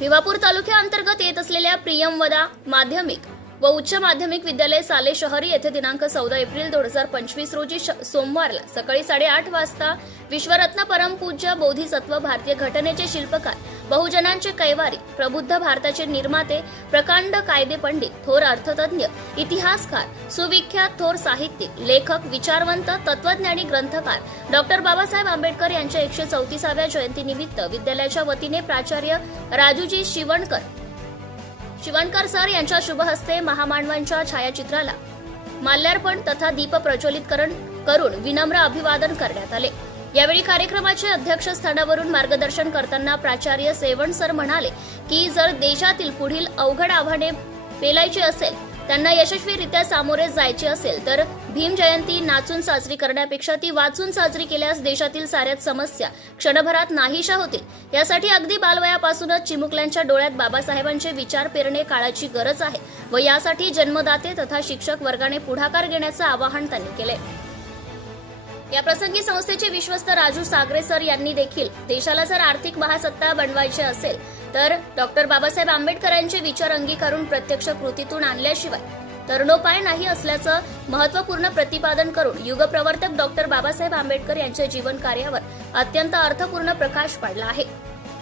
भिवापूर तालुक्याअंतर्गत येत असलेल्या प्रियमवदा माध्यमिक. व उच्च माध्यमिक विद्यालय साले शहरी येथे दिनांक चौदा एप्रिल दोन हजार पंचवीस रोजी श- सोमवारला सकाळी साडेआठ वाजता विश्वरत्न परमपूज्य बोधिसत्व भारतीय घटनेचे शिल्पकार बहुजनांचे कैवारी प्रबुद्ध भारताचे निर्माते प्रकांड कायदे पंडित थोर अर्थतज्ञ इतिहासकार सुविख्यात थोर साहित्यिक लेखक विचारवंत तत्वज्ञानी ग्रंथकार डॉक्टर बाबासाहेब आंबेडकर यांच्या एकशे चौतीसाव्या जयंतीनिमित्त विद्यालयाच्या वतीने प्राचार्य राजूजी शिवणकर शिवणकर सर यांच्या शुभहस्ते महामानवांच्या छायाचित्राला माल्यार्पण तथा दीप प्रज्वलितकरण करून विनम्र अभिवादन करण्यात आले. यावेळी कार्यक्रमाचे अध्यक्षस्थानावरून मार्गदर्शन करताना प्राचार्य सेवण सर म्हणाले की जर देशातील पुढील अवघड आव्हाने पेलायची असेल त्यांना यशस्वीरित्या सामोरे जायचे असेल तर भीम जयंती नाचून साजरी करण्यापेक्षा ती वाचून साजरी केल्यास देशातील साऱ्याच समस्या क्षणभरात नाहीशा होतील. यासाठी अगदी बालवयापासूनच चिमुकल्यांच्या डोळ्यात बाबासाहेबांचे विचार पेरणे काळाची गरज आहे व यासाठी जन्मदाते तथा शिक्षक वर्गाने पुढाकार घेण्याचं आवाहन त्यांनी केले या प्रसंगी संस्थेचे विश्वस्त राजू सागरे सर यांनी देखील देशाला जर आर्थिक महासत्ता बनवायचे असेल तर डॉक्टर बाबासाहेब आंबेडकरांचे विचार अंगीकारून प्रत्यक्ष कृतीतून आणल्याशिवाय तरुणोपाय नाही असल्याचं महत्त्वपूर्ण प्रतिपादन करून युगप्रवर्तक डॉक्टर बाबासाहेब आंबेडकर यांच्या जीवन कार्यावर अत्यंत अर्थपूर्ण प्रकाश पाडला आहे.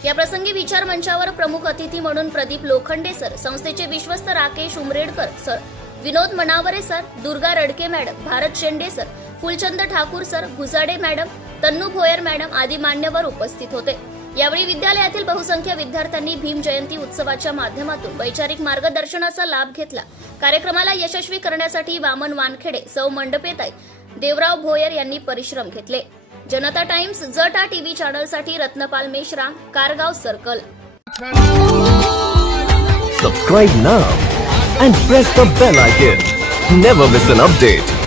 या प्रसंगी विचार मंचावर प्रमुख अतिथी म्हणून प्रदीप लोखंडे सर संस्थेचे विश्वस्त Rakesh Umredkar sir Vinod Manaware sir Durga Radke madam Bharat Shende sir Phulchand Thakur sir Ghusade madam Tannu Bhoyar madam आदी मान्यवर उपस्थित होते. यावेळी विद्यालयातील बहुसंख्य विद्यार्थ्यांनी भीम जयंती उत्सवाच्या माध्यमातून वैचारिक मार्गदर्शनाचा लाभ घेतला. कार्यक्रमाला यशस्वी करण्यासाठी वामन वानखेडे सौ मंडपेताई देवराव भोयर यांनी परिश्रम घेतले. जनता टाइम्स जटा TV चॅनलसाठी Ratnapal Meshram Kargaon circle. Subscribe now and press the bell icon never miss an update